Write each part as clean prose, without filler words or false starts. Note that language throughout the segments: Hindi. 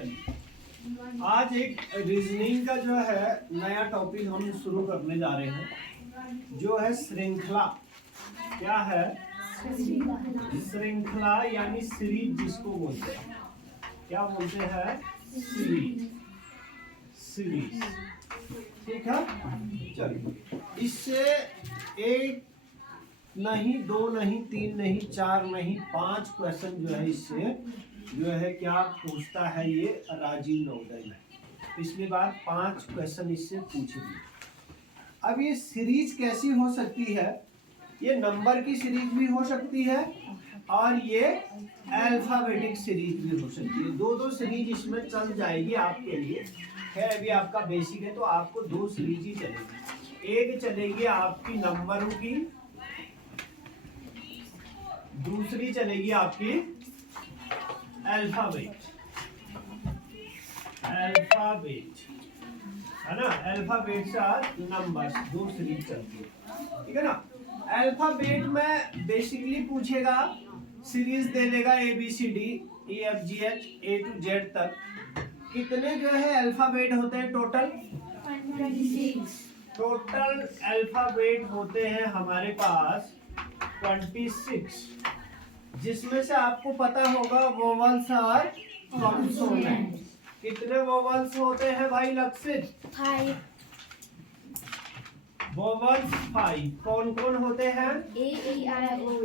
चलिए आज एक रीजनिंग का जो है नया टॉपिक हम शुरू करने जा रहे हैं, जो है श्रृंखला। क्या है? श्रृंखला यानी सीरीज जिसको बोलते हैं। क्या बोलते हैं? सीरीज। सीरीज, ठीक है। चलिए, इससे एक नहीं, दो नहीं, तीन नहीं, चार नहीं, 5 क्वेश्चन जो है इससे जो है क्या पूछता है ये राजीव नवोदय में। पिछली बार 5 क्वेश्चन इससे पूछे दिए। अब ये सीरीज कैसी हो सकती है? ये नंबर की सीरीज भी हो सकती है और ये अल्फाबेटिक सीरीज भी हो सकती है। दो सीरीज इसमें चल जाएगी आपके लिए। है अभी आपका बेसिक है तो आपको 2 सीरीज ही चलेगी। एक चलेगी आपकी नंबरों की, दूसरी चलेगी आपकी अल्फाबेट। अल्फाबेट है ना, अल्फाबेट से नंबर्स, 2 सीरीज चलती है, ठीक है ना। अल्फाबेट में बेसिकली पूछेगा, सीरीज दे देगा ABCD EFGH A to Z तक। कितने जो है अल्फाबेट होते हैं टोटल? 26। टोटल अल्फाबेट होते हैं हमारे पास 26, जिसमें से आपको पता होगा वोवल्स और कॉन्सोनेंट। कितने वोवल्स होते हैं भाई लक्षित? 5 वोवल्स 5। कौन कौन होते हैं? A E I O U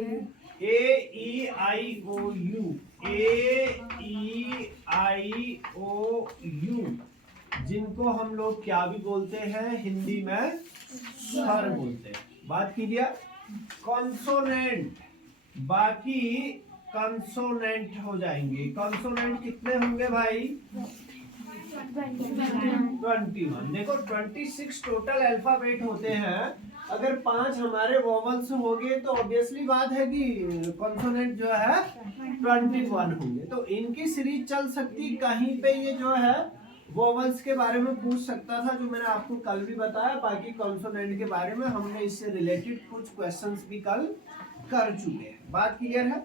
A-E-I-O-U। A-E-I-O-U, जिनको हम लोग क्या भी बोलते हैं हिंदी में? स्वर बोलते हैं। बात कीजिए। कॉन्सोनेंट, बाकी कंसोनेंट हो जाएंगे। कंसोनेंट कितने होंगे भाई? 21। देखो 26 टोटल अल्फाबेट होते हैं। अगर 5 हमारे वोवल्स होंगे तो ऑब्वियसली बात है कि कॉन्सोनेंट जो है 21 होंगे। तो इनकी सीरीज चल सकती। कहीं पे ये जो है वोवल्स के बारे में पूछ सकता था, जो मैंने आपको कल भी बताया। बाकी कॉन्सोनेंट के बारे में हमने इससे रिलेटेड कुछ क्वेश्चंस भी कल कर चुके हैं। बात क्लियर है?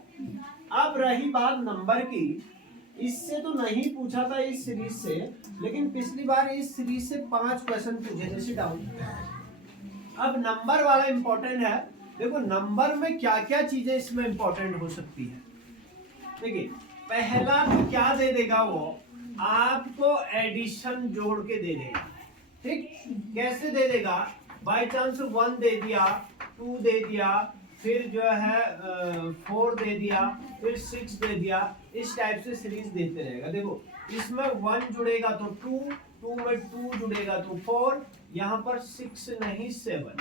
अब रही बात नंबर की, इससे तो नहीं पूछा था इस सीरीज से, लेकिन पिछली बार इस सीरीज से 5 क्वेश्चन पूछे थे। डाउन अब नंबर वाला इंपॉर्टेंट है। देखो नंबर में क्या क्या चीजें इसमें इंपॉर्टेंट हो सकती है। देखिए पहला तो क्या दे देगा, वो आपको एडिशन जोड़ के दे देगा। ठीक, कैसे दे देगा? बाय चांस 1 दे दिया, 2 दे दिया, फिर जो है 4 दे दिया, फिर 6 दे दिया। इस टाइप से सीरीज देते रहेगा। देखो इसमें 1 जुड़ेगा तो 2, 2 में 2 जुड़ेगा तो 4, यहाँ पर 6 नहीं 7,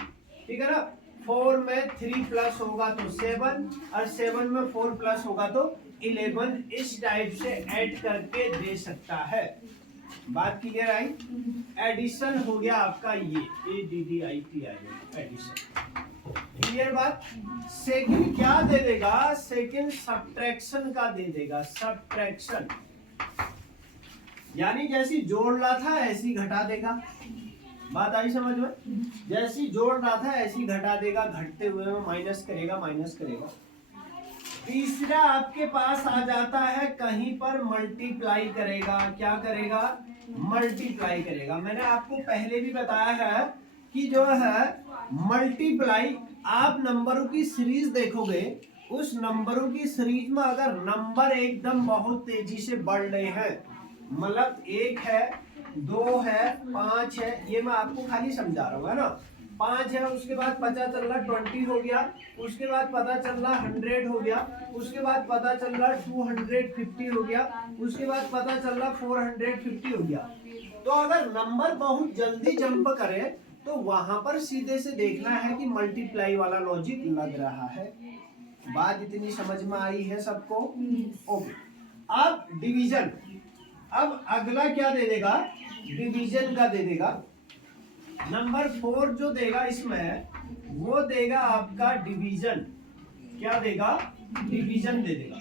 ठीक है ना। 4 में 3 प्लस होगा तो 7, और 7 में 4 प्लस होगा तो 11। इस टाइप से ऐड करके दे सकता है। बात क्लियर आई? एडिशन हो गया आपका ये ADDITI, एडिशन। क्लियर बात? सेकंड क्या दे देगा? सेकंड सब्ट्रैक्शन का दे देगा। सब्ट्रैक्शन यानी जैसी जोड़ रहा था ऐसी घटा देगा। बात आई समझ में? जैसी जोड़ रहा था ऐसी घटा देगा, घटते हुए में माइनस करेगा, माइनस करेगा। तीसरा आपके पास आ जाता है, कहीं पर मल्टीप्लाई करेगा। क्या करेगा? मल्टीप्लाई करेगा। मैंने आपको पहले भी बताया है कि जो है मल्टीप्लाई, आप नंबरों की सीरीज देखोगे, उस नंबरों की सीरीज में अगर नंबर एकदम बहुत तेजी से बढ़ रहे हैं, मतलब 1 है, 2 है, 5 है, ये मैं आपको खाली समझा रहा हूँ, है ना। 5 है, उसके बाद पता चल रहा 20 हो गया, उसके बाद पता चल रहा 100 हो गया, उसके बाद पता चल रहा 250 हो गया, उसके बाद पता चल रहा 450 हो गया। तो अगर नंबर बहुत जल्दी जंप करे तो वहां पर सीधे से देखना है कि मल्टीप्लाई वाला लॉजिक लग रहा है। बात इतनी समझ में आई है सबको? ओके। अब डिवीजन, अब अगला क्या दे देगा? डिवीजन का दे देगा। नंबर 4 जो देगा इसमें, वो देगा आपका डिवीजन। क्या देगा? डिवीजन दे देगा।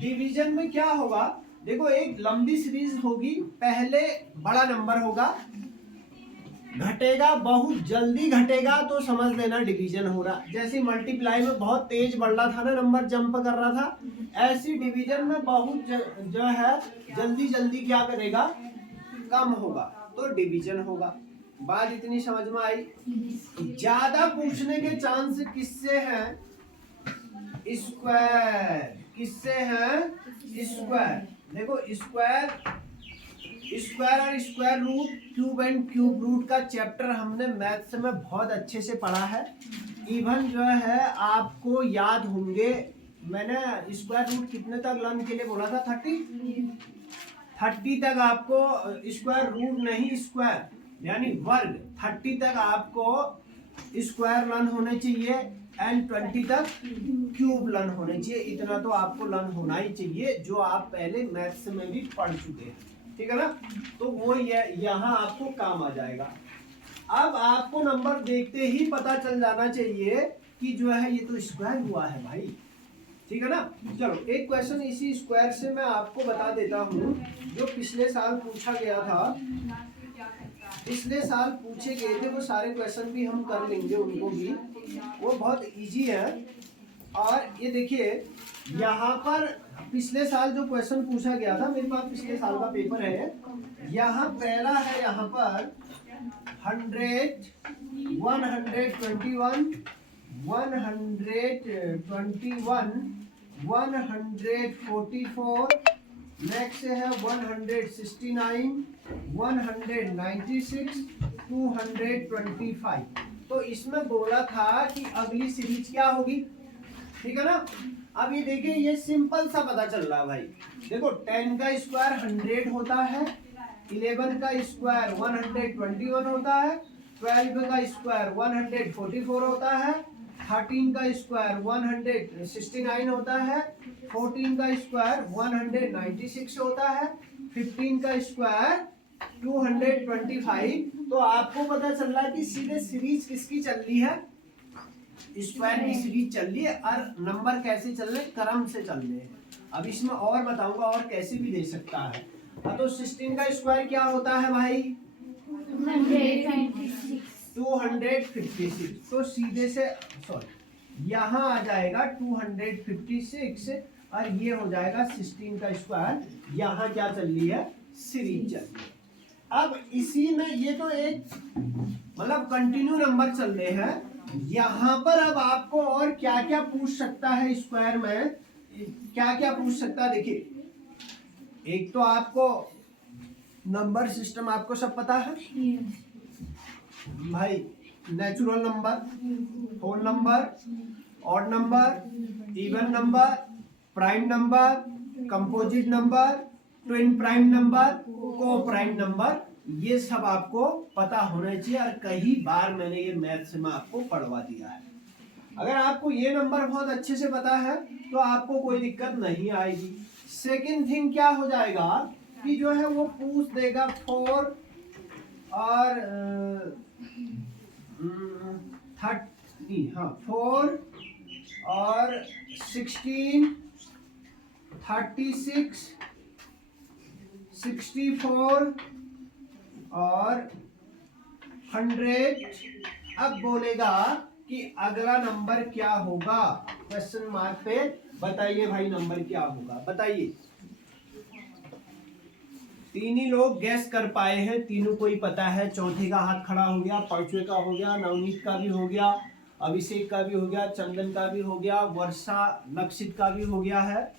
डिवीजन में क्या होगा? देखो एक लंबी सीरीज होगी, पहले बड़ा नंबर होगा, घटेगा, बहुत जल्दी घटेगा तो समझ लेना डिवीजन हो रहा। जैसे मल्टीप्लाई में बहुत तेज बढ़ रहा था ना, नंबर जंप कर रहा था, ऐसी डिवीजन में बहुत जो है जल्दी जल्दी क्या करेगा, कम होगा, तो डिवीजन होगा। बात इतनी समझ में आई। ज्यादा पूछने के चांस किससे हैं, स्क्वायर। किससे हैं, स्क्वायर। देखो स्क्वायर, स्क्वायर और square root, cube and cube root का चैप्टर हमने मैथ्स में बहुत अच्छे से पढ़ा है। इवन जो है आपको याद होंगे, मैंने स्क्वायर रूट कितने तक लर्न के लिए बोला था, 30 तक आपको स्क्वायर रूट नहीं, स्क्वायर यानी वर्ग, 30 तक आपको स्क्वायर लर्न होने चाहिए एंड 20 तक क्यूब लर्न होने चाहिए। इतना तो आपको लर्न होना ही चाहिए, जो आप पहले मैथ्स में भी पढ़ चुके हैं, ठीक है ना। तो वो यहाँ आपको काम आ जाएगा। अब आपको नंबर देखते ही पता चल जाना चाहिए कि जो है ये तो स्क्वायर हुआ है भाई, ठीक है ना। चलो एक क्वेश्चन इसी स्क्वायर से मैं आपको बता देता हूँ, जो पिछले साल पूछा गया था। पिछले साल पूछे गए थे वो सारे क्वेश्चन भी हम कर लेंगे, उनको भी, वो बहुत इजी है। और ये देखिए यहाँ पर पिछले साल जो क्वेश्चन पूछा गया था, मेरे पास पिछले साल का पेपर है, यहाँ पहला है, यहाँ पर 100, 121, 144, नेक्स्ट है 169, 196, 225। तो इसमें बोला था कि अगली सीरीज क्या होगी, ठीक है ना। अब ये देखिए, ये सिंपल सा पता चल रहा है भाई। देखो 10 का स्क्वायर 100 होता है, 11 का स्क्वायर 121 होता है, 12 का स्क्वायर 144 होता है, 13 का स्क्वायर 169 होता है, 14 का स्क्वायर 196 होता है, 15 का स्क्वायर 225। तो आपको पता चल रहा है कि सीधे सीरीज किसकी चल रही है, स्क्वायर की सीरीज चल रही है। और नंबर कैसे चल रहे, क्रम से चल रहे हैं। अब इसमें और बताऊंगा और कैसे भी दे सकता है। तो 16 का स्क्वायर क्या होता है भाई, 256। तो सीधे से सॉरी यहाँ आ जाएगा 256 और ये हो जाएगा 16 का स्क्वायर। यहाँ क्या चल रही है, सीरीज चल रही है। अब इसी में ये तो एक मतलब कंटिन्यू नंबर चल रहे हैं। यहाँ पर अब आपको और क्या क्या पूछ सकता है, स्क्वायर में क्या क्या पूछ सकता है। देखिए एक तो आपको नंबर सिस्टम आपको सब पता है भाई, natural number, whole number, odd number, even number, prime number, composite number, twin prime number, coprime number, ये सब आपको पता होना चाहिए। और कई बार मैंने ये मैथ्स में आपको पढ़वा दिया है। अगर आपको ये नंबर बहुत अच्छे से पता है तो आपको कोई दिक्कत नहीं आएगी। सेकंड थिंग क्या हो जाएगा कि जो है वो पूछ देगा 4 और 30, हाँ 4 और 16, 36, 64 और 100। अब बोलेगा कि अगला नंबर क्या होगा, क्वेश्चन मार्क पे बताइए भाई नंबर क्या होगा, बताइए। तीन ही लोग गैस कर पाए हैं, तीनों को ही पता है। चौथे का हाथ खड़ा हो गया, पांचवे का हो गया, नवनीत का भी हो गया, अभिषेक का भी हो गया, चंदन का भी हो गया, वर्षा लक्षित का भी हो गया है,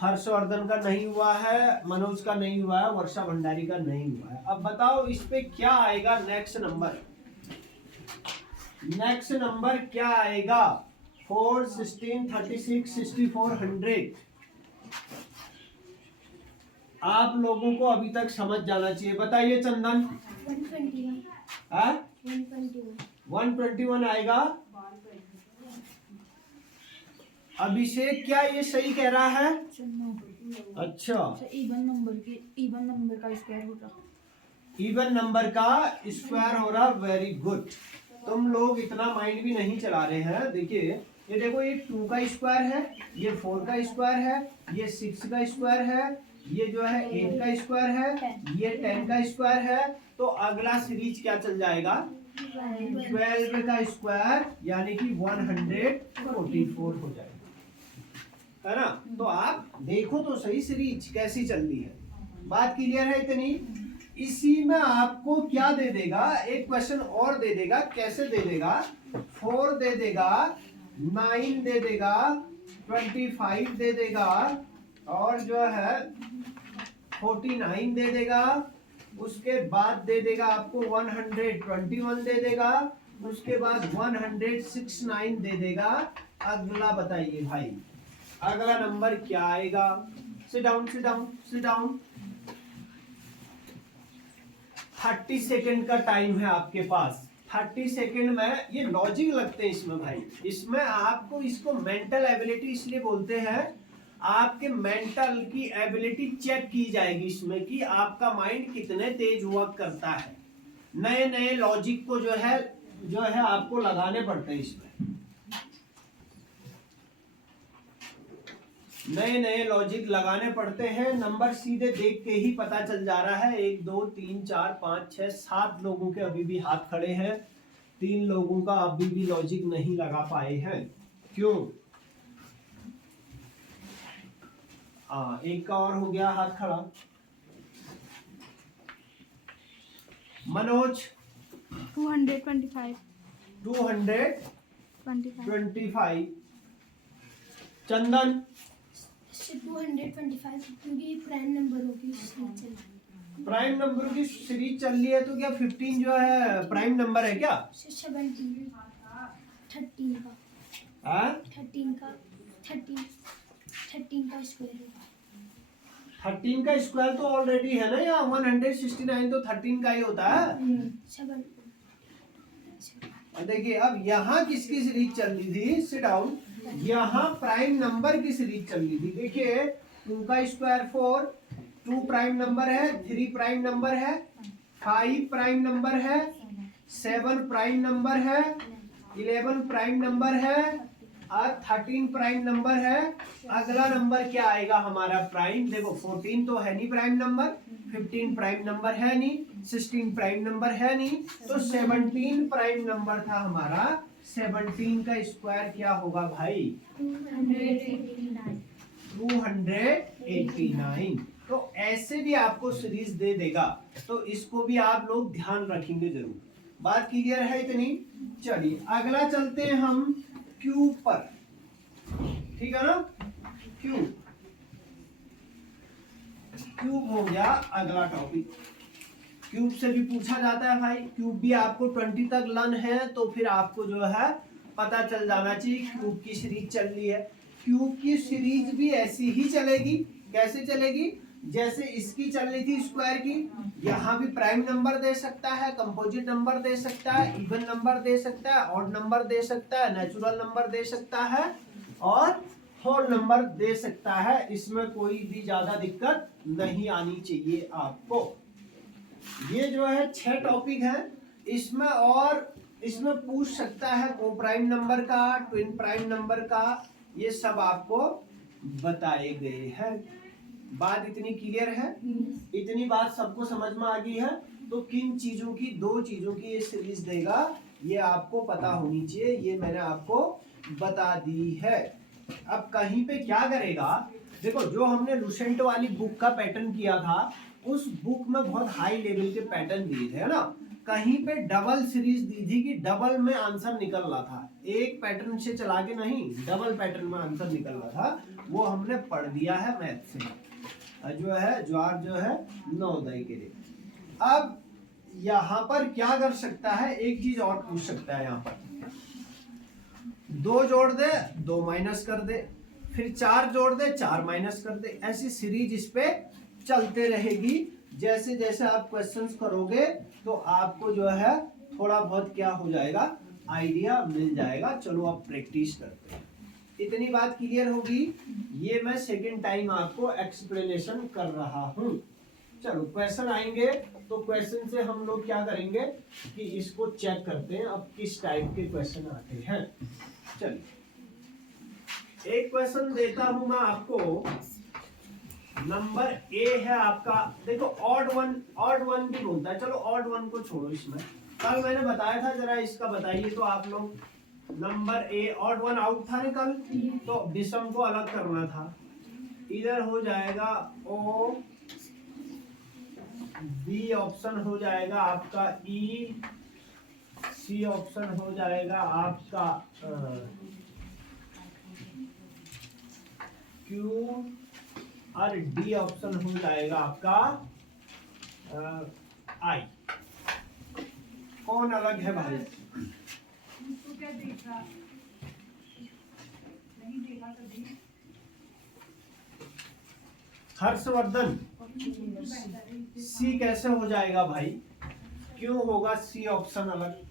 हर्षवर्धन का नहीं हुआ है, मनोज का नहीं हुआ है, वर्षा भंडारी का नहीं हुआ है। अब बताओ इस पे क्या आएगा नेक्स्ट नंबर, नेक्स्ट नंबर क्या आएगा। 4, 16, 36, 64, 100। आप लोगों को अभी तक समझ जाना चाहिए। बताइए चंदन। 121 आएगा। अभिषेक क्या ये सही कह रहा है? अच्छा, इवन नंबर का स्क्वायर हो रहा, इवन नंबर का स्क्वायर हो रहा। Very good. तुम लोग इतना माइंड भी नहीं चला रहे हैं। देखिए ये देखो, ये 2 का स्क्वायर है, ये 4 का स्क्वायर है, ये 6 का स्क्वायर है, ये जो है 8 का स्क्वायर है, ये 10 का स्क्वायर है, तो अगला सीरीज क्या चल जाएगा 12 का स्क्वायर यानी कि 144 हो जाएगा, है ना। तो आप देखो तो सही सीरीज कैसी चल रही है। बात क्लियर है इतनी। इसी में आपको क्या दे देगा, एक क्वेश्चन और दे देगा। कैसे दे देगा, 4 दे देगा, 9 दे देगा, 25 दे देगा, और जो है 49 दे देगा। उसके बाद दे देगा आपको 121 दे देगा। उसके बाद 169 दे देगा। अगला बताइए भाई, अगला नंबर क्या आएगा। Sit down, sit down, sit down. 30 second का टाइम है आपके पास। 30 सेकेंड में ये लॉजिक लगते हैं इसमें भाई। इसमें आपको इसको मेंटल एबिलिटी इसलिए बोलते हैं, आपके मेंटल की एबिलिटी चेक की जाएगी इसमें कि आपका माइंड कितने तेज वर्क करता है। नए नए लॉजिक को जो है आपको लगाने पड़ते हैं इसमें। नए नए लॉजिक लगाने पड़ते हैं। नंबर सीधे देख के ही पता चल जा रहा है। 1 2 3 4 5 6 7 लोगों के अभी भी हाथ खड़े हैं। 3 लोगों का अभी भी लॉजिक नहीं लगा पाए हैं। क्यों? एक का और हो गया हाथ खड़ा। मनोज 225 225। चंदन 225 क्योंकि प्राइम नंबर होगी सीरीज चल रही प्राइम नंबर की सीरीज चल रही है, तो क्या 15 जो है प्राइम नंबर है क्या? 17 13 का हाँ? 13 का स्क्वायर होगा। 13 का स्क्वायर तो ऑलरेडी है ना यहाँ 169, तो 13 का ही होता है। 7 देखिए अब यहाँ किसकी सीरीज चल रही थी, सिट डाउन। यहाँ प्राइम नंबर की सीरीज चल रही थी। देखिए 2 का स्क्वायर 4, 2 प्राइम नंबर है, 3 प्राइम नंबर है, 5 प्राइम नंबर है, 7 प्राइम नंबर है, 11 प्राइम नंबर है, और 13 प्राइम नंबर है। अगला नंबर क्या आएगा हमारा प्राइम? देखो 14 तो है नहीं प्राइम नंबर, 15 प्राइम नंबर है नहीं, 16 प्राइम नंबर है नहीं, तो 17 प्राइम नंबर था हमारा। 17 का स्क्वायर क्या होगा भाई? 289। तो ऐसे भी आपको सीरीज दे देगा, तो इसको भी आप लोग ध्यान रखेंगे जरूर। बात क्लियर है इतनी? चलिए अगला चलते हैं हम क्यूब पर, ठीक है ना। क्यूब हो गया अगला टॉपिक। क्यूब से भी पूछा जाता है भाई। क्यूब भी आपको 20 तक लर्न है, तो फिर आपको जो है पता चल जाना चाहिए क्यूब की सीरीज चल रही है। क्यूब की सीरीज भी ऐसी ही चलेगी। कैसे चलेगी? जैसे इसकी चल रही थी स्क्वायर की। यहाँ भी प्राइम नंबर दे सकता है, कंपोजिट नंबर दे सकता है, इवन नंबर दे सकता है, ऑड नंबर दे सकता है, नेचुरल नंबर दे सकता है, और होल नंबर दे सकता है। इसमें कोई भी ज्यादा दिक्कत नहीं आनी चाहिए आपको। ये जो है 6 टॉपिक है। इसमें पूछ सकता है को प्राइम नंबर का, ट्विन प्राइम नंबर का, ये सब आपको बताए गए हैं। बात इतनी क्लियर है? इतनी बात सबको समझ में आ गई है? तो किन चीजों की, 2 चीजों की ये सीरीज देगा, ये आपको पता होनी चाहिए। ये मैंने आपको बता दी है। अब कहीं पे क्या करेगा, देखो जो हमने लुसेंट वाली बुक का पैटर्न किया था, उस बुक में बहुत हाई लेवल के पैटर्न दिए थे, है ना। कहीं पे डबल सीरीज दी थी कि डबल में आंसर निकल रहा था, एक पैटर्न से चला के नहीं, डबल पैटर्न में आंसर निकल रहा था। वो हमने पढ़ दिया है मैथ से, जो है ज्वार जो है नवोदय के लिए। अब यहाँ पर क्या कर सकता है, एक चीज और पूछ सकता है। यहाँ पर 2 जोड़ दे, 2 माइनस कर दे, फिर 4 जोड़ दे, 4 माइनस कर दे। ऐसी सीरीज इस पे चलते रहेगी। जैसे जैसे आप क्वेश्चंस करोगे तो आपको जो है थोड़ा बहुत क्या हो जाएगा, आइडिया मिल जाएगा। चलो अब प्रैक्टिस करते हैं। इतनी बात क्लियर होगी। ये मैं सेकंड टाइम आपको एक्सप्लेनेशन कर रहा हूँ। चलो क्वेश्चन आएंगे, तो क्वेश्चन से हम लोग क्या करेंगे कि इसको चेक करते हैं अब किस टाइप के क्वेश्चन आते हैं। चलिए एक क्वेश्चन देता हूं मैं आपको। नंबर ए है आपका, देखो ऑड वन भी बोलता है, चलो ऑड वन को छोड़ो इसमें, कल मैंने बताया था, जरा इसका बताइए तो आप लोग। Number A, odd one out था ना कल, तो विषम को अलग करना था। इधर हो जाएगा ओ, बी ऑप्शन हो जाएगा आपका ई, सी ऑप्शन हो जाएगा आपका क्यू, और डी ऑप्शन हो जाएगा आपका आई। कौन अलग है भाई? हर्षवर्धन, सी कैसे हो जाएगा भाई? क्यों होगा सी ऑप्शन अलग?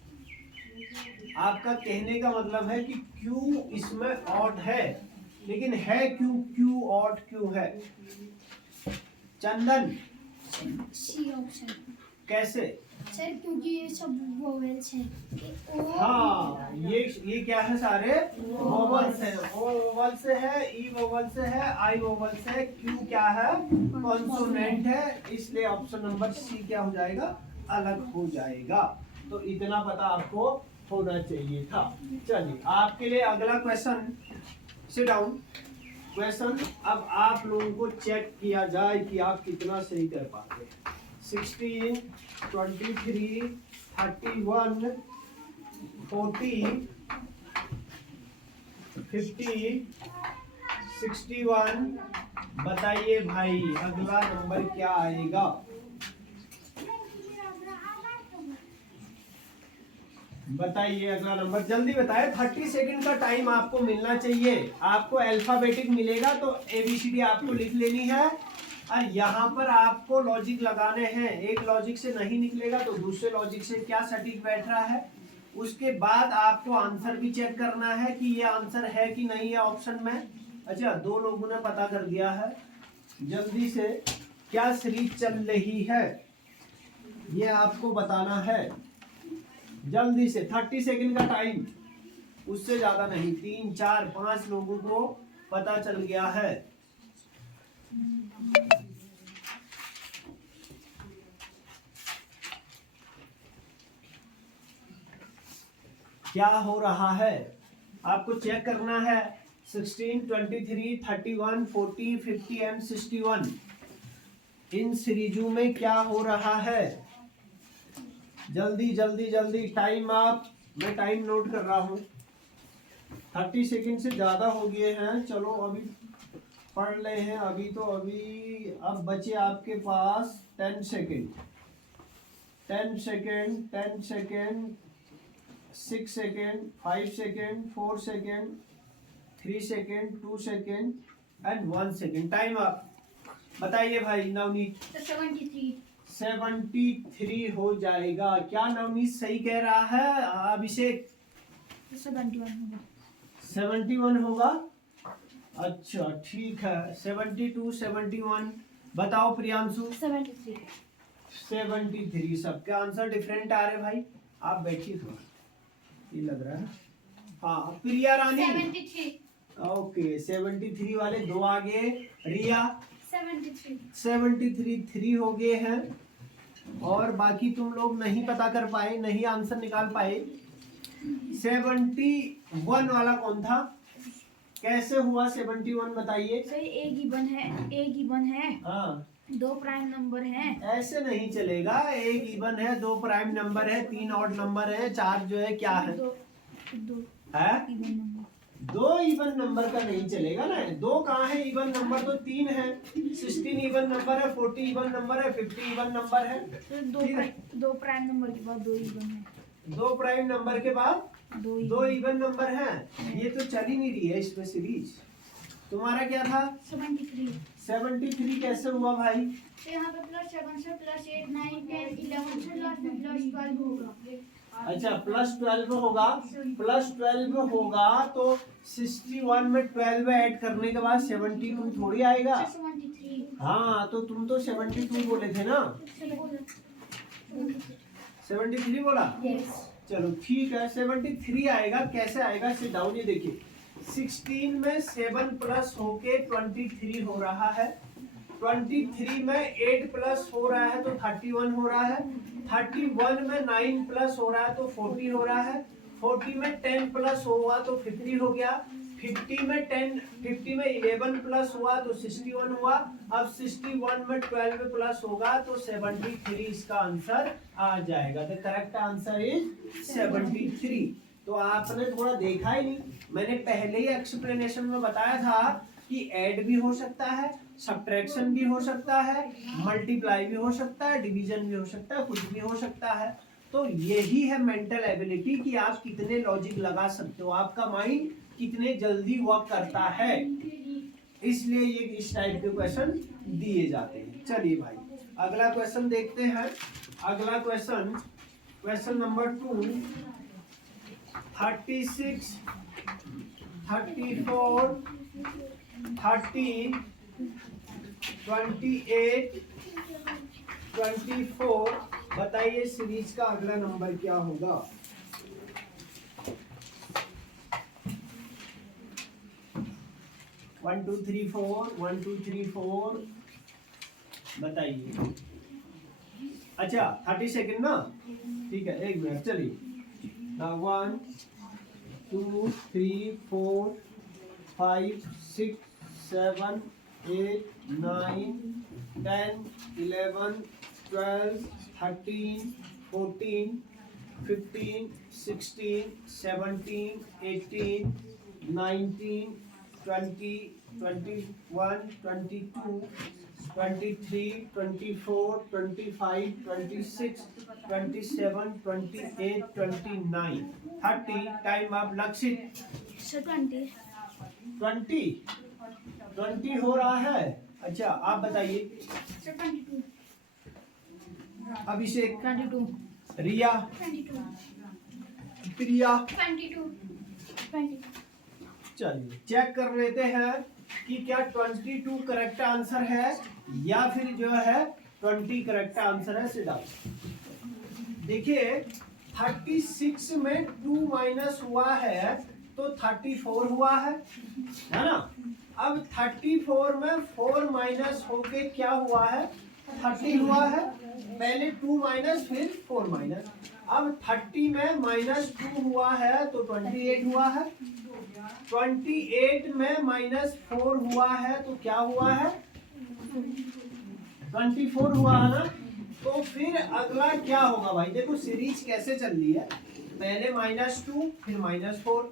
आपका कहने का मतलब है कि क्यू इसमें ऑड है, लेकिन है क्यू ऑड क्यों है? चंदन, सी ऑप्शन कैसे? सर क्योंकि ये सब वोवेल्स हैं। हाँ, ये क्या है? सारे वोवल्स हैं। ओ वोवल से है, ई वोवल से है, आई वोवल से है, क्यू क्या है? कॉन्सोनेंट है, इसलिए ऑप्शन नंबर सी क्या हो जाएगा? अलग हो जाएगा। तो इतना पता आपको होना चाहिए था। चलिए आपके लिए अगला क्वेश्चन, सिट डाउन। क्वेश्चन अब आप लोगों को चेक किया जाए कि आप कितना सही कर पाते हैं। 16, 23, 31, 40, 50, 61। बताइए भाई अगला नंबर क्या आएगा? बताइए अगला नंबर, जल्दी बताए। 30 सेकंड का टाइम आपको मिलना चाहिए। आपको अल्फाबेटिक मिलेगा तो ABCD आपको लिख लेनी है, और यहाँ पर आपको लॉजिक लगाने हैं। एक लॉजिक से नहीं निकलेगा तो दूसरे लॉजिक से क्या सटीक बैठ रहा है। उसके बाद आपको आंसर भी चेक करना है कि ये आंसर है कि नहीं है ऑप्शन में। अच्छा, 2 लोगों ने पता कर दिया है। जल्दी से, क्या सीरीज चल रही है ये आपको बताना है। जल्दी से, 30 सेकंड का टाइम, उससे ज्यादा नहीं। 3, 4, 5 लोगों को पता चल गया है। क्या हो रहा है आपको चेक करना है। 16, 23, 31, 40, 50 एंड 61, इन सीरीजों में क्या हो रहा है? जल्दी जल्दी जल्दी, टाइम आप, मैं टाइम नोट कर रहा हूँ। 30 सेकंड से ज्यादा हो गए हैं। चलो अभी पढ़ ले हैं। अभी अब बचे आपके पास 10 second, 10 second, 10 second, 6 second, 5 second, 4 second, 3 second, 2 second and 1 second. Time up. बताइए भाई नवनीत। 73 हो जाएगा। क्या नवनीत सही कह रहा है? अभिषेक 71 होगा। अच्छा ठीक है, 72, 71। बताओ प्रियांशु। 73। सबके आंसर डिफरेंट आ रहे भाई। आप बैठिए थोड़ा, ये लग रहा है। हाँ प्रिया रानी 73। ओके, 73 वाले 2 आगे। रिया 73। 73 हो गए हैं। और बाकी तुम लोग नहीं पता कर पाए, नहीं आंसर निकाल पाए। 71 वाला कौन था? कैसे हुआ 71? बताइए। सर एक गिवन है हाँ, 2 प्राइम नंबर है। ऐसे नहीं चलेगा। एक इवन है, 2 प्राइम नंबर है, 3 ऑड नंबर है, 4 जो है क्या है? 2 है? Even number. 2 इवन नंबर का नहीं चलेगा ना। 2 कहाँ है? इवन नंबर तो 3 है। 16 इवन नंबर है, 40 इवन नंबर है, 50 इवन नंबर है। सर 2 प्राइम नंबर के बाद 2 इवन है। 2 प्राइम नंबर के बाद 2 इवन नंबर है। ये तो चल ही नहीं रही है इसमें सीरीज। तुम्हारा क्या था? 73 कैसे हुआ भाई? तो यहाँ पे +7 से +8, 9, 10, 11 से लास्ट में +12 होगा। अच्छा +12 होगा। +12 होगा तो 61 में 12 ऐड करने के बाद 72 थोड़ी आएगा। 73। हाँ तो तुम तो 72 बोले थे ना। 73 बोला। यस। चलो ठीक है, 73 आएगा। कैसे आएगा? Sit down. ये देखिए 16 में 7 प्लस होके 23 हो रहा है। 23 में 8 प्लस हो रहा है तो 31 हो रहा है, 31 में 9 प्लस हो रहा है तो 40 हो रहा है, 40 में 10 प्लस हुआ तो 50 हो गया, 50 में 11 प्लस हुआ तो 61 हुआ। अब 61 में 12 प्लस होगा तो 73 इसका आंसर आ जाएगा। The correct answer is 73। तो आपने थोड़ा देखा ही नहीं, मैंने पहले ही एक्सप्लेनेशन में बताया था कि ऐड भी हो सकता है, सब्ट्रैक्शन भी हो सकता है, मल्टीप्लाई भी हो सकता है, डिवीजन भी हो सकता है, कुछ भी हो सकता है। तो यही है मेंटल एबिलिटी कि आप कितने लॉजिक लगा सकते हो, आपका माइंड कितने जल्दी वर्क करता है, इसलिए ये इस टाइप के क्वेश्चन दिए जाते हैं। चलिए भाई अगला क्वेश्चन देखते हैं। अगला क्वेश्चन नंबर 2, 36, 34, 30, 28, 24। बताइए सीरीज का अगला नंबर क्या होगा। वन टू थ्री फोर बताइए। अच्छा 30 सेकेंड ना, ठीक है, एक मिनट। चलिए 1 2 3 4 5 6 7 8 9 10 11 12 13 14 15 16 17 18 19 20 21 22 23 24 25 26 27 28 29 30। टाइम आप लक्षित 20 हो रहा है। अच्छा आप बताइए। अभिषेक, 22, रिया, 22, प्रिया। 22, 20। चलिए चेक कर लेते हैं कि क्या 22 करेक्ट आंसर है या फिर जो है 20 करेक्ट आंसर है। सीधा देखिए 36 में 2 माइनस हुआ है तो 34 हुआ है ना। अब 34 में 4 माइनस होके क्या हुआ है, 30 हुआ है। पहले 2 माइनस फिर 4 माइनस। अब 30 में -2 हुआ है तो 28 हुआ है। 28 में -4 हुआ है तो क्या हुआ है, 24 हुआ है ना। तो फिर अगला क्या होगा भाई, देखो सीरीज कैसे चल रही है। पहले -2 फिर -4,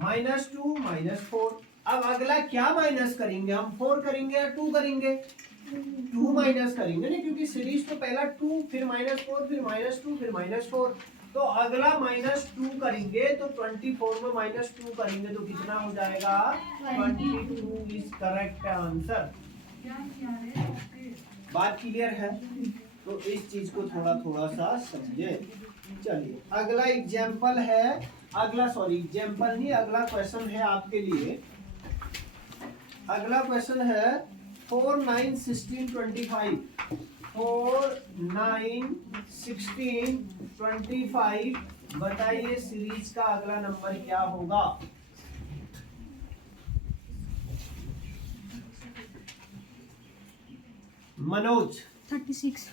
-2 -4। अब अगला क्या माइनस करेंगे हम, 4 करेंगे या 2 करेंगे, 2 माइनस करेंगे ना, क्योंकि सीरीज तो पहला 2 फिर -4 फिर -2 फिर -4। तो अगला -2 करेंगे तो 24 में -2 करेंगे तो कितना हो जाएगा, 22 इज करेक्ट आंसर। बात क्लियर है। तो इस चीज को थोड़ा सा समझे। चलिए अगला एग्जाम्पल है, एग्जाम्पल नहीं, अगला क्वेश्चन है आपके लिए। अगला क्वेश्चन है 4 9 16 25। 4 9 16 25। बताइए सीरीज का अगला नंबर क्या होगा। मनोज 36,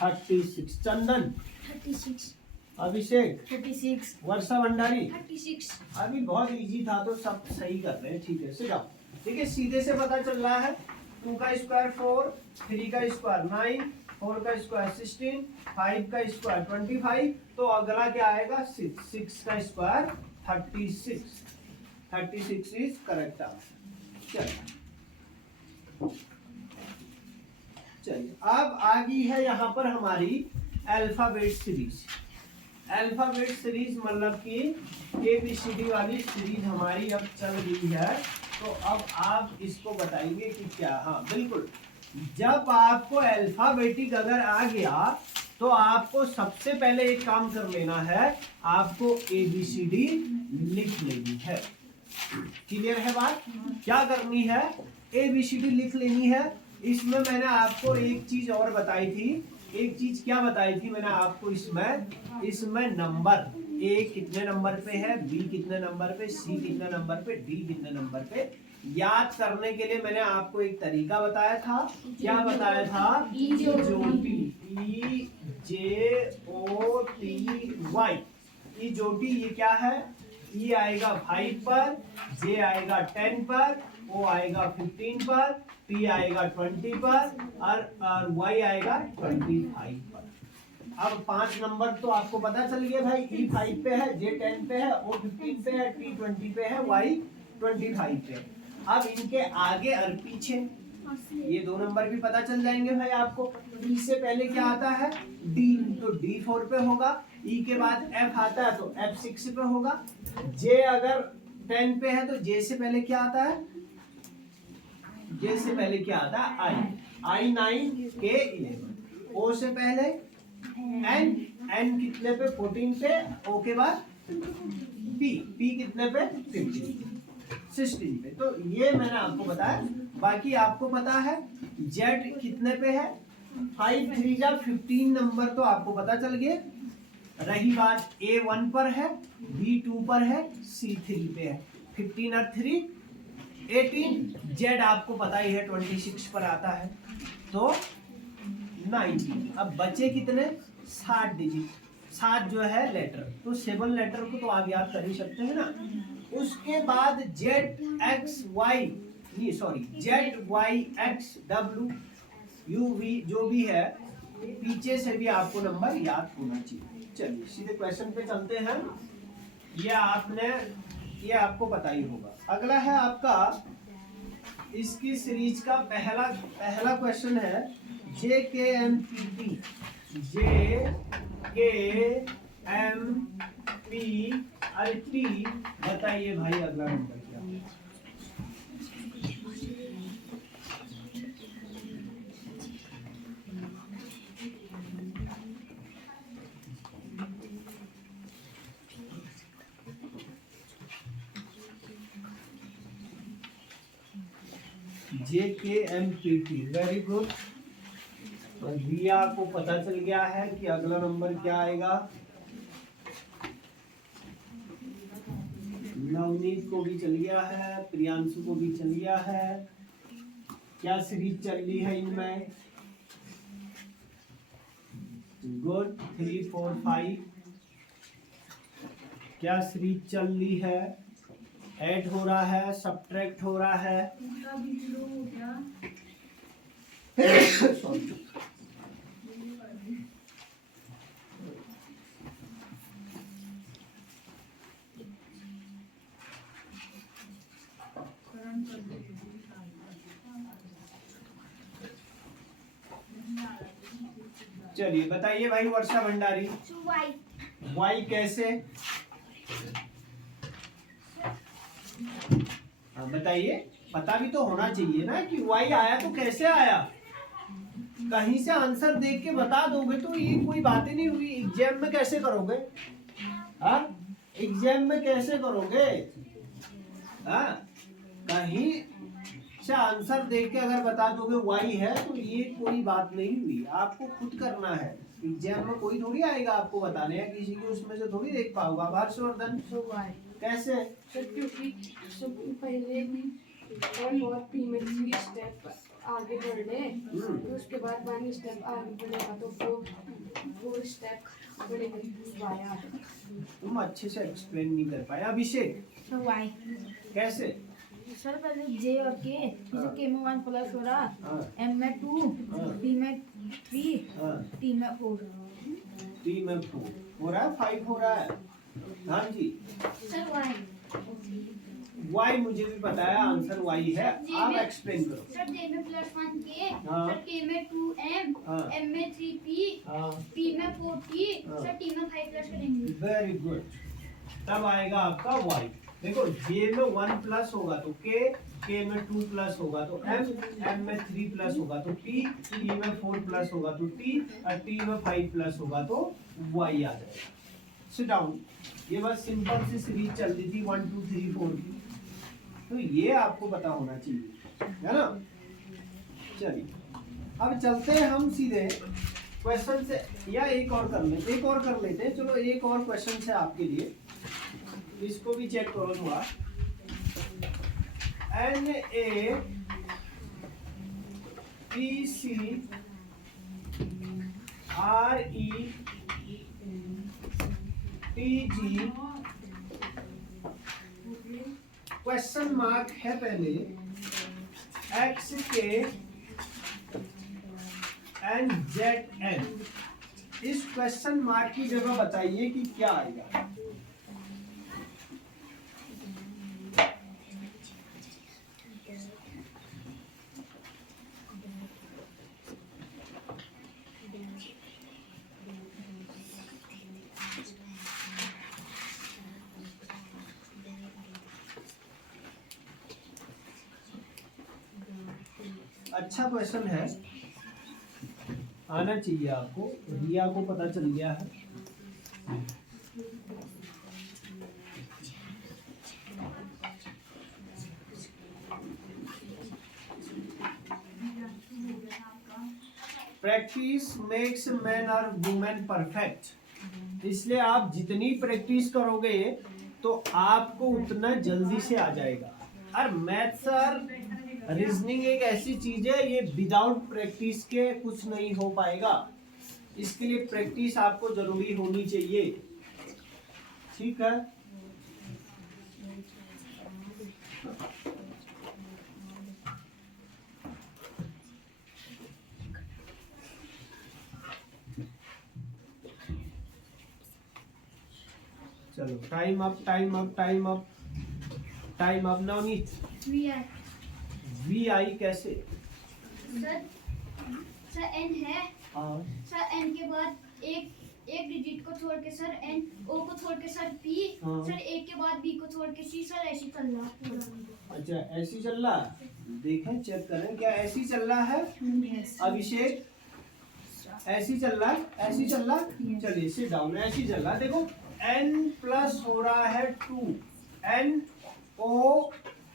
36, चंदन 36, अभिषेक 36, वर्षा भंडारी 36, अभी बहुत इजी था तो सब सही कर रहे हैं। ठीक है सीधा, ठीक है सीधे से पता चल रहा है। 2 का स्क्वायर 4, 3 का स्क्वायर 9, 4 का स्क्वायर 16, 5 का स्क्वायर 25। तो अगला क्या आएगा, 6 का स्क्वायर 36। 36 is correct answer. चलिए अब आ गई है यहाँ पर हमारी अल्फाबेट सीरीज। अल्फाबेट सीरीज मतलब कि ABCD वाली सीरीज हमारी अब चल रही है। तो अब आप इसको बताइए कि क्या, हाँ बिल्कुल, जब आपको अल्फाबेटिक अगर आ गया तो आपको सबसे पहले एक काम कर लेना है, आपको ABCD लिख लेनी है। क्लियर है बात, क्या करनी है, ABCD लिख लेनी है। इसमें मैंने आपको एक चीज और बताई थी। एक चीज क्या बताई थी मैंने आपको, इसमें नंबर A कितने नंबर पे है, B कितने नंबर पे, C कितने नंबर पे, D कितने नंबर पे, याद करने के लिए मैंने आपको एक तरीका बताया था। क्या बताया था? इजोटी, EJOTY। इजोटी ये क्या है? E आएगा 5 पर, J आएगा 10 पर, O आएगा 15 पर, P आएगा 20 पर और Y आएगा 25 पर। अब 5 नंबर तो आपको पता चल गया भाई। E 5 पे है, J 10 पे है, O 15 पे है, P 20 पे है, Y 25 पे। अब इनके आगे और पीछे ये 2 नंबर भी पता चल जाएंगे भाई आपको। E से पहले क्या आता है? D, तो D 4 पे होगा। E के बाद F आता है तो F 6 पे होगा। J अगर 10 पे है तो J से पहले क्या आता है? J से पहले क्या आता है? I 9, K 11। O से पहले N कितने पे? 14 पे। O के बाद P कितने पे? 16 पे। तो ये मैंने आपको बताया। बाकी आपको पता है Z कितने पे है? 5 3 जा 15 नंबर तो आपको पता चल गया। रही बात A 1 पर है, B 2 पर है, C 3 पे है। 15 और 3 18। Z आपको पता ही है 26 पर आता है तो 90। अब बचे कितने? 7 डिजिट। 7 जो है लेटर, तो 7 लेटर को तो आप याद कर ही सकते हैं ना। उसके बाद ZYXW जो भी है, पीछे से भी आपको नंबर याद होना चाहिए। चलिए सीधे क्वेश्चन पे चलते हैं। ये आपको पता ही होगा। अगला है आपका इसकी सीरीज का पहला क्वेश्चन है JKMPT। बताइए भाई अगला नंबर क्या है? JKMPT, very good. तो रिया को पता चल गया है कि अगला नंबर क्या आएगा। नवनीत को भी चल गया है, प्रियांशु को भी चल गया है। क्या सीरीज चल रही है इनमें? गुड, 3 4 5। क्या सीरीज चल रही है? ऐड हो रहा है, सब्ट्रैक्ट हो रहा है। सॉरी। चलिए बताइए भाई वर्षा भंडारी। वाई कैसे? बताइए, पता भी तो होना चाहिए ना कि वाई आया तो कैसे आया। कहीं से आंसर देख के बता दोगे तो ये कोई बात ही नहीं हुई। एग्जाम में कैसे करोगे? हाँ, एग्जाम में कैसे करोगे? हाँ, कहीं से आंसर देख के अगर बता दोगे वाई है तो ये कोई बात नहीं हुई। आपको खुद करना है। एग्जाम में कोई थोड़ी आएगा आपको बताने, या किसी को उसमें से थोड़ी देख पाओगे। हर्षवर्धन कैसे? क्योंकि पहले वन और पी में 3 स्टेप आगे बढ़ने, तो उसके बाद 1 स्टेप आगे बढ़ेगा तो 4 स्टेप बढ़ेगा। तुम अच्छे से एक्सप्लेन नहीं कर पाए। अभिषेक वाई कैसे? सर पहले J और K, जैसे K में 1 प्लस हो रहा, M में 2, P में 3, T में 4। T में 4 हो रहा है, 5 हो रहा है। हाँ जी सर वाई मुझे भी पता है, आंसर वाई है। आप एक्सप्लेन करो। सर J में +1 K, हाँ। सर K में 2M, हाँ। M में 3P, हाँ, P में 4T, हाँ। सर T में 5 प्लस करेंगे। Very good. तब आएगा आपका वाई। देखो J में 1 प्लस होगा तो K में 2 प्लस होगा तो M में 3 प्लस होगा तो T में 4 प्लस होगा तो T और T में 5 प्लस होगा तो Y आ जाएगा। Sit down. ये बस सिंपल सी सीरीज चल रही थी 1 2 3 4 की, तो ये आपको पता होना चाहिए, है ना। चलिए अब चलते हैं हम सीधे क्वेश्चन से, या एक और कर लेते हैं। चलो एक और क्वेश्चन है आपके लिए, इसको भी चेक करो थोड़ा। NAPCRETG क्वेश्चन मार्क है पहले XK एंड ZN। इस क्वेश्चन मार्क की जगह बताइए कि क्या आएगा। अच्छा क्वेश्चन है, आना चाहिए आपको। रिया को पता चल गया है। प्रैक्टिस मेक्स मैन और वुमेन परफेक्ट। इसलिए आप जितनी प्रैक्टिस करोगे तो आपको उतना जल्दी से आ जाएगा। और मैथ्स और रीजनिंग एक ऐसी चीज है, ये विदाउट प्रैक्टिस के कुछ नहीं हो पाएगा। इसके लिए प्रैक्टिस आपको जरूरी होनी चाहिए, ठीक है। चलो time up time up time up time up. Navneet VI कैसे? सर एन है। हाँ सर एन के बाद एक डिजिट को छोड़ के सर एन, ओ को छोड़ के सर पी, हाँ। सर एक के बाद बी को छोड़ के सी। सर ऐसे चल रहा है। अच्छा ऐसी चल रहा है, देखें चेक करें क्या ऐसी चल रहा है। अभिषेक ऐसी चल रहा है, ऐसी चल रहा है। चलिए सिट डाउन। ऐसी चल रहा है, देखो n प्लस हो रहा है 2 NOP,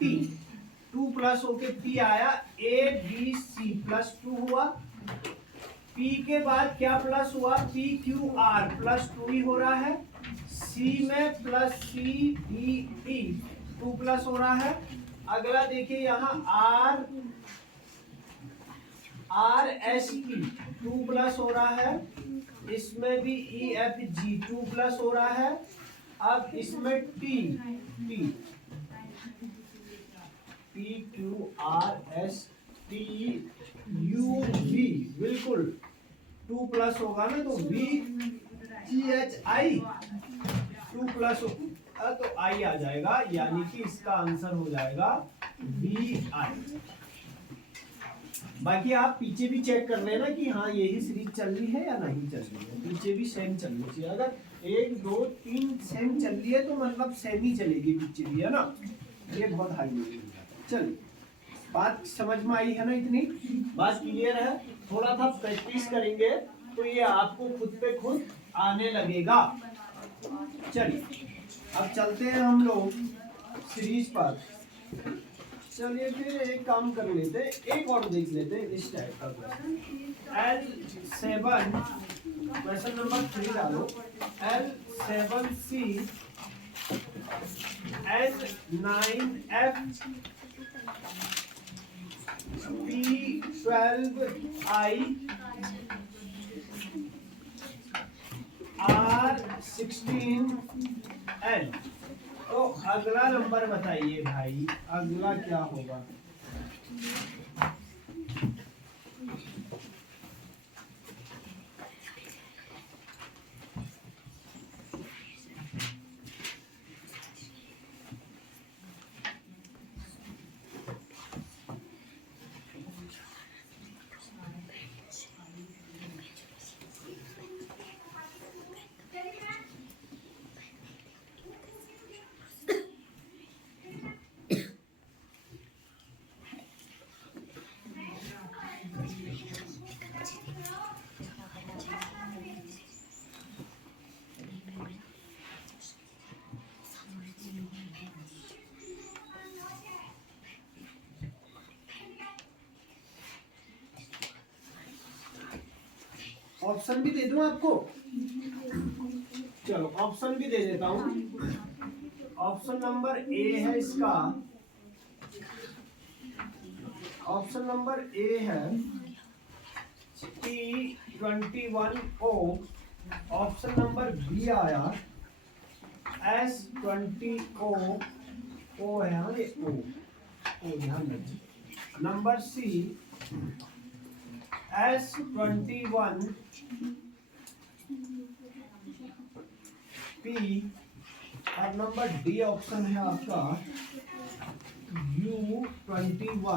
2 प्लस होके P आया, ABC प्लस 2 हुआ। P के बाद क्या प्लस हुआ? PQR प्लस 2 ही हो रहा है। C में प्लस CDE 2 प्लस हो रहा है। अगला देखिए यहाँ RST 2 प्लस हो रहा है। इसमें भी EFG 2 प्लस हो रहा है। अब इसमें T PQRST UV बिल्कुल 2 प्लस होगा ना, तो VGHI 2 प्लस होगा तो I आ जाएगा, यानी कि इसका आंसर हो जाएगा VI। बाकी आप पीछे भी चेक कर लेना कि हाँ यही सीरीज चल रही है या नहीं चल रही है। पीछे भी सेम चलनी चाहिए। अगर 1 2 3 सेम चल रही है तो मतलब सेम ही चलेगी पीछे भी, है ना। ये बहुत हाई लेवल है। चलिए बात समझ में आई है ना, इतनी बात क्लियर है। थोड़ा सा प्रैक्टिस करेंगे तो ये आपको खुद पे खुद आने लगेगा। चलिए अब चलते हैं हम लोग सीरीज पर। चलिए फिर एक काम कर लेते हैं, एक और देख लेते हैं इस टाइप का क्वेश्चन। L7 क्वेश्चन नंबर 3 डालो। L7C N9F P12I R16N। तो अगला नंबर बताइए भाई, अगला क्या होगा? ऑप्शन भी दे दूं आपको? चलो ऑप्शन भी दे देता हूं। ऑप्शन नंबर ए है इसका ऑप्शन नंबर ए है T21O। ऑप्शन नंबर बी आया S20O। ओ है हाँ ये ओ ध्यान रखिए। Number C S21P। और नंबर डी ऑप्शन है आपका U21O।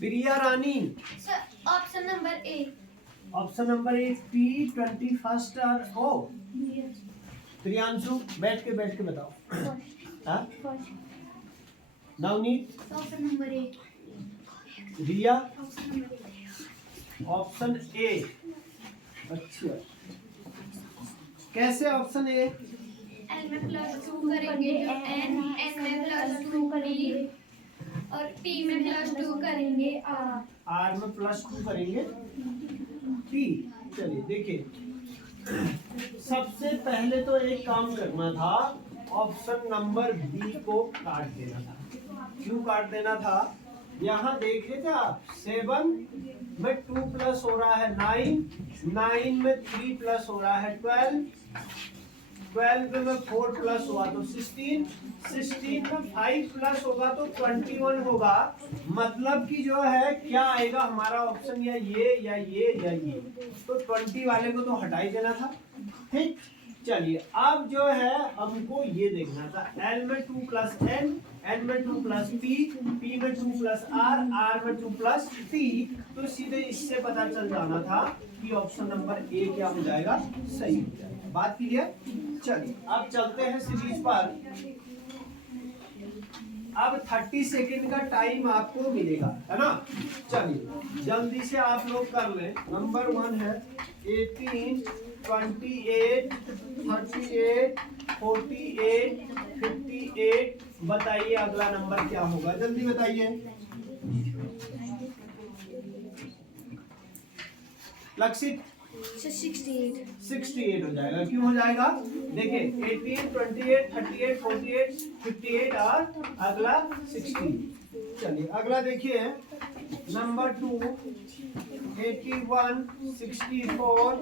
Priya Rani, sir option number A. Option number A P21 O. Priyanshu बैठ के बताओ। हाँ? Navneet, option number A. Riya, option number A. Option A. अच्छा, कैसे ऑप्शन ए? एन में +2 करेंगे जो एन में +2 करेंगे और टी में +2 करेंगे आर में +2 करेंगे टी। चलिए देखिए, सबसे पहले तो एक काम करना था, ऑप्शन नंबर बी को काट देना था। क्यों काट देना था? यहाँ देख रहे थे आप, 7 में 2 प्लस हो रहा है 9, 9 में 3 प्लस हो रहा है 12, 12 में 4 प्लस हुआ तो 16, 16 में 5 प्लस होगा तो 21 होगा। मतलब कि जो है क्या आएगा हमारा ऑप्शन, या ये या ये या ये। तो 20 वाले को तो हटा ही देना था। ठीक, चलिए अब जो है हमको ये देखना था, L में 2 प्लस N, N में 2 प्लस P, P में 2 प्लस R, R में 2 प्लस T। तो सीधे इससे पता चल जाना था कि ऑप्शन नंबर ए क्या हो जाएगा, सही हो जाएगा। बात क्लियर? चलिए अब चलते हैं सीरीज पर। अब 30 सेकेंड का टाइम आपको मिलेगा, है ना? चलिए जल्दी से आप लोग कर लें। नंबर 1 है 18, 28, 38, 48, 58। बताइए अगला नंबर क्या होगा, जल्दी बताइए। लक्षित 68 हो जाएगा। क्यों हो जाएगा? देखिए 18, 28, 38, 48, 58 और अगला 16। चलिए अगला देखिए, नंबर 2 81, 64,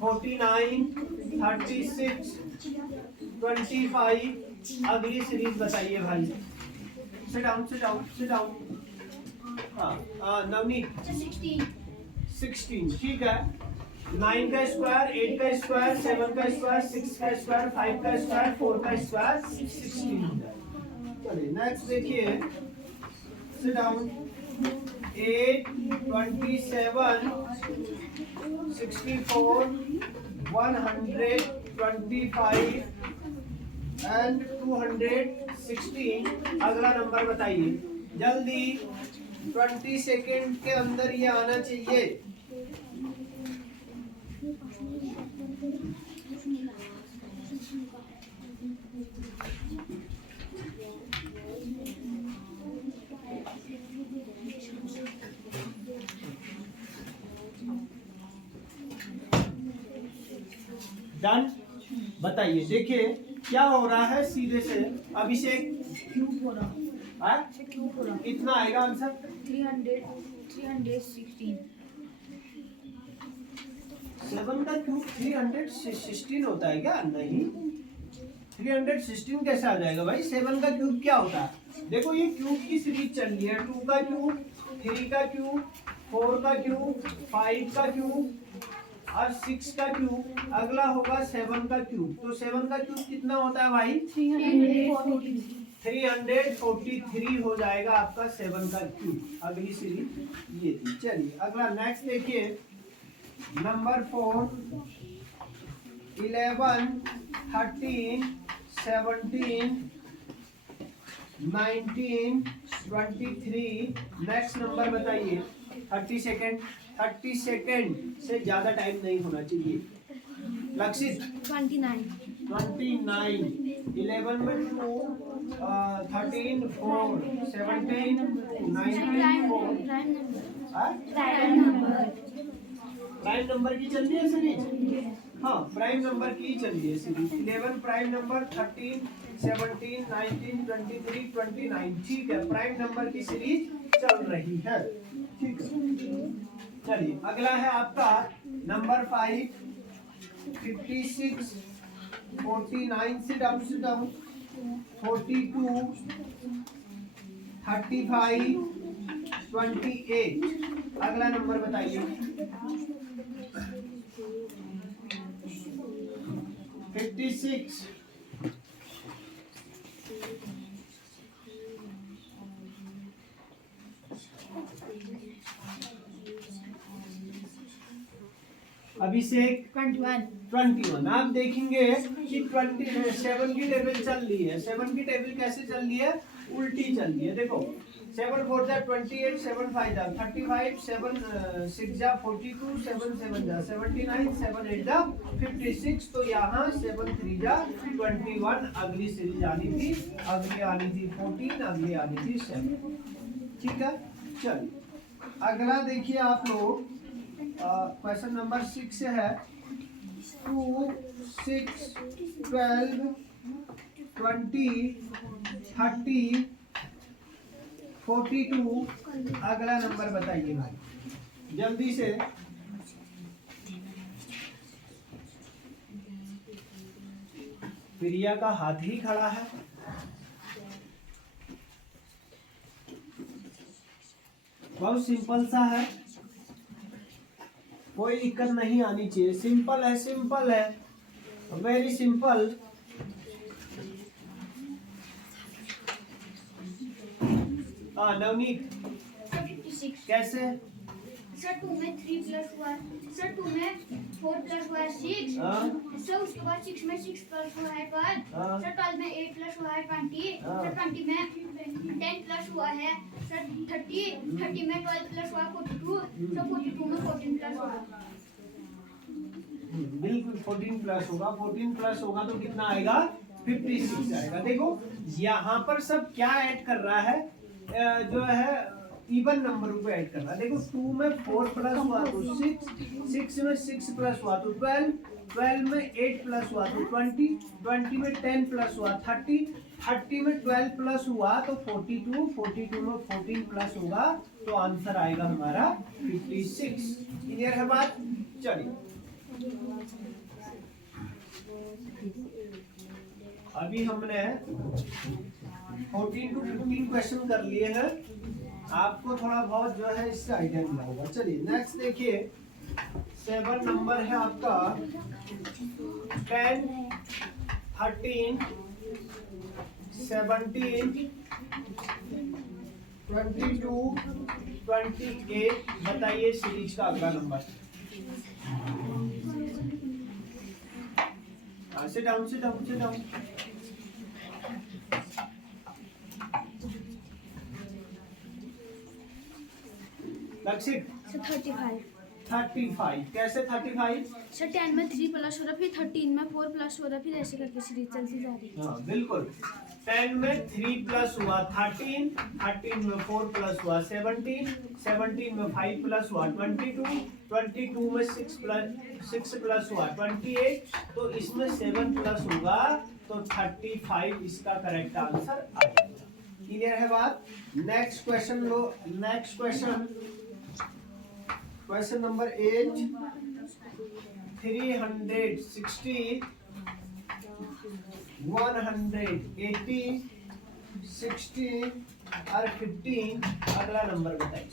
49, 36, 25। अगली सीरीज बताइए भाई। Sit down. हाँ नवनीत 16। ठीक है। 9 का स्क्वायर, 8 का स्क्वायर, 7 का स्क्वायर, 6 का स्क्वायर, 5 का स्क्वायर, 4 का स्क्वायर, 16 हो जाएगा। चलिए नेक्स्ट देखिए, सिट डाउन। 8, 27, 64, 125 एंड 216। अगला नंबर बताइए जल्दी, 20 सेकेंड के अंदर ये आना चाहिए। डन। बताइए देखिए क्या हो रहा है, सीधे से अभिषेक क्यूब हो रहा कितना आएगा आंसर? 316। 7 का क्यूब 316 होता है क्या? नहीं, 316 कैसे आ जाएगा भाई? 7 का क्यूब क्या होता है? देखो ये क्यूब की सीरीज चल रही है, 2 का क्यूब, 3 का क्यूब, 4 का क्यूब, 5 का क्यूब और 6 का क्यूब। अगला होगा 7 का क्यूब। तो 7 का क्यूब कितना होता है भाई? 343 हो जाएगा आपका 7 का क्यूब। अगली सीरीज ये थी। चलिए अगला नेक्स्ट देखिए, नंबर 4 11, 13, 17, 1923। नेक्स्ट नंबर बताइए। 30 सेकेंड। 30 सेकेंड से ज्यादा टाइम नहीं होना चाहिए। लक्षित 29 29। 11 में 2, 13 4, 17 19 4। प्राइम नंबर की चल रही है सीरीज। हाँ, प्राइम नंबर की चल रही है सीरीज। 11 prime number, 13 17 19 23 29। ठीक है, प्राइम नंबर की सीरीज चल रही है। ठीक है, चलिए अगला है आपका नंबर 5। 56 49 से डाउन 42 35 28। अगला नंबर बताइए। 56 अभिषेक 21। आप देखेंगे कि 27 की टेबल चल रही है। 7 की टेबल कैसे चल रही है? उल्टी चल रही है। देखो 7 4 जा 28, 7 5 जा 35, 7 6 जा 42, 7 7 जा 79, 7 8 जा 56। तो यहाँ 7 3 जा 21। अगली सीरीज आनी थी, अगली आनी थी 14, अगली आनी थी 7। ठीक है, चलिए अगला देखिए आप लोग। क्वेश्चन नंबर 6 है। 2 6 12 20 30 42। अगला नंबर बताइए भाई, जल्दी से। प्रिया का हाथ ही खड़ा है। बहुत सिंपल सा है, कोई दिक्कत नहीं आनी चाहिए। सिंपल है, सिंपल है, वेरी सिंपल। नवनीत 56। कैसे? सर 2 में 3 प्लस हुआ है। सर 2 में 4 प्लस हुआ है 6। सर उसके बाद 6 में 6 प्लस हुआ है 12। सर 12 में 8 प्लस हुआ है 20। सर 20 में 10 प्लस हुआ है सर 30। 30 में 12 प्लस हुआ है 42। सर 42 में 14 प्लस हुआ है। बिल्कुल 14 प्लस होगा। 14 प्लस होगा तो कितना आएगा? 56 आएगा। देखो यहाँ पर सब क्या ऐड कर रहा है, जो है इवन नंबर को ऐड कर रहा है। देखो 2 में 4 प्लस हुआ तो 6, 6 में 6 प्लस हुआ तो 12, 12 में 8 प्लस हुआ तो 20, 20 में 10 प्लस हुआ 30, 30 में 12 प्लस हुआ तो 42, 42 में 14 प्लस होगा तो आंसर आएगा हमारा 56। क्लियर है बात? चलिए अभी हमने 14 to 15 क्वेश्चन कर लिए हैं। आपको थोड़ा बहुत जो है इससे आइडिया मिला होगा। चलिए नेक्स्ट देखिए। 7 नंबर है आपका 10 13 17 22 28। बताइए सीरीज का अगला number. sit down, sit down, sit down. लक्षित सर 35 35। कैसे 35? सर 10 में 3 प्लस हो रहा, फिर 13 में 4 प्लस हो रहा, फिर ऐसे करके सीरीज चलती जा रही है। हाँ बिल्कुल। 10 में 3 प्लस हुआ 13, 13 में 4 प्लस हुआ 17, 17 में 5 प्लस हुआ 22, 22 में 6 प्लस हुआ 28। तो इसमें 7 प्लस होगा तो 35 इसका करेक्ट आंसर आ जाएगा। क्लियर है बात? नेक्स्ट क्वेश्चन लो। Next question, question number 8। 360 180 16 और 15। अगला नंबर बताइए।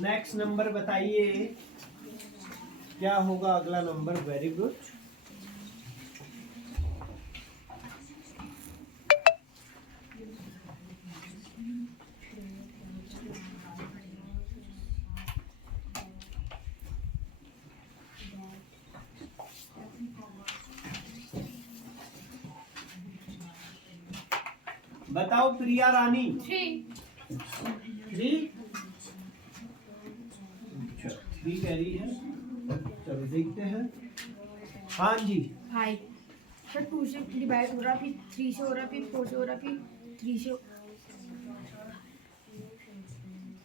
नेक्स्ट नंबर बताइए क्या होगा अगला नंबर? Very good. बताओ प्रिया रानी। 3 3 अच्छा 3 कह रही है, चलो देखते हैं। हाँ जी 5 सर 2 से डिवाइड हो रहा, फिर 3 से हो रहा, फिर 4 से हो रहा, फिर 3 से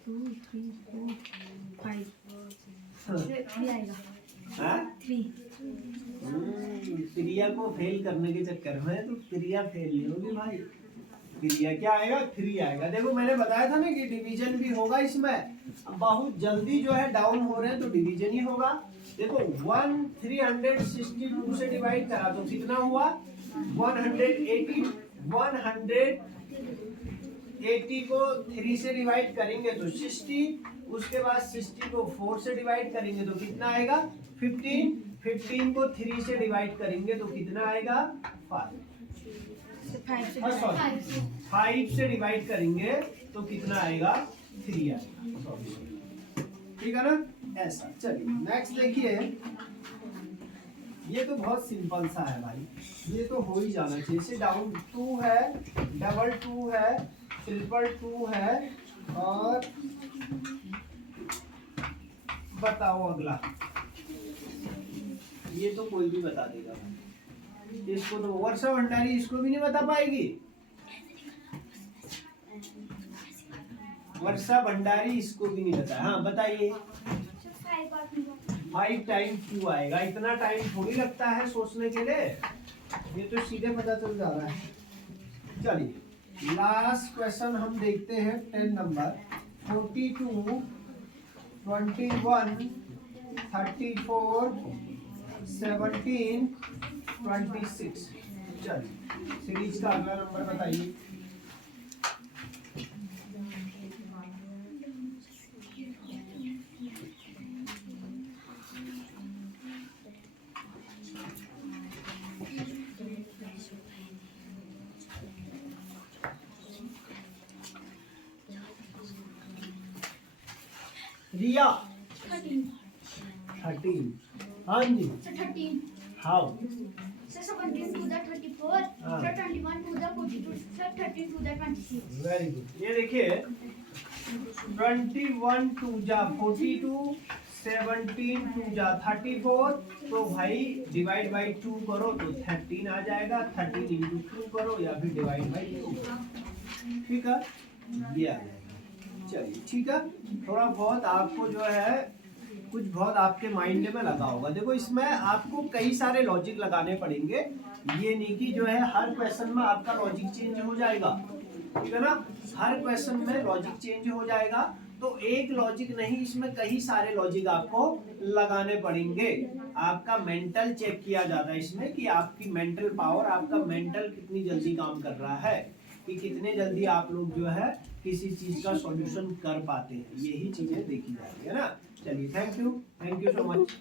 2 3 4 5 3 आएगा। हाँ? 3 प्रिया को फेल करने के चक्कर में तो प्रिया फेल नहीं होगी भाई। प्रिया क्या आएगा, 3 आएगा। देखो मैंने बताया था ना कि डिवीजन भी होगा इसमें, बहुत जल्दी जो है डाउन हो रहे हैं तो डिवीजन ही होगा। देखो 362 से डिवाइड करा तो कितना हुआ, 180 180 को 3 से डिवाइड करेंगे तो 60, उसके बाद 60 को 4 से डिवाइड करेंगे तो कितना आएगा 15, 15 को 3 से डिवाइड करेंगे तो कितना आएगा 5, 5 से डिवाइड करेंगे तो कितना आएगा 3 आएगा। ठीक है ना, ऐसा। चलिए नेक्स्ट देखिए, ये तो बहुत सिंपल सा है भाई, ये तो हो ही जाना चाहिए। इसे डाउन 2 है, डबल 2 है, ट्रिपल 2 है, और बताओ अगला। ये तो कोई भी बता देगा, इसको तो वर्षा भंडारी इसको भी नहीं बता पाएगी। वर्षा भंडारी इसको भी नहीं बता। हाँ बताइए। 5 टाइम क्यों आएगा, इतना टाइम थोड़ी लगता है सोचने के लिए, ये तो सीधे पता चल जा रहा है। चलिए लास्ट क्वेश्चन हम देखते हैं 10 नंबर। 42 21 34 17 26। चलिए सीरीज का अगला नंबर बताइए। रिया 13। हाँ जी 13 how. 17 to the 34, 21 to the 42, 13 to the 26। Very good. ये देखिए 21 टू जा 42, 17 टू जा 34, तो भाई डिवाइड बाई 2 करो तो 13 आ जाएगा। 13 इंटू 2 करो या फिर डिवाइड बाई 2। ठीक है, ये आ जाएगा। चलिए ठीक है, थोड़ा बहुत आपको जो है कुछ बहुत आपके माइंड में लगा होगा। देखो इसमें आपको कई सारे लॉजिक लगाने पड़ेंगे, ये नहीं कि जो है हर क्वेश्चन में आपका लॉजिक चेंज हो जाएगा। ठीक है ना, हर क्वेश्चन में लॉजिक चेंज हो जाएगा, तो एक लॉजिक नहीं, इसमें कई सारे लॉजिक आपको लगाने पड़ेंगे। आपका मेंटल चेक किया जाता है इसमें कि आपकी मेंटल पावर, आपका मेंटल कितनी जल्दी काम कर रहा है, कि कितने जल्दी आप लोग जो है किसी चीज का सॉल्यूशन कर पाते हैं, यही चीजें देखी जाती है ना। चलिए थैंक यू सो मच।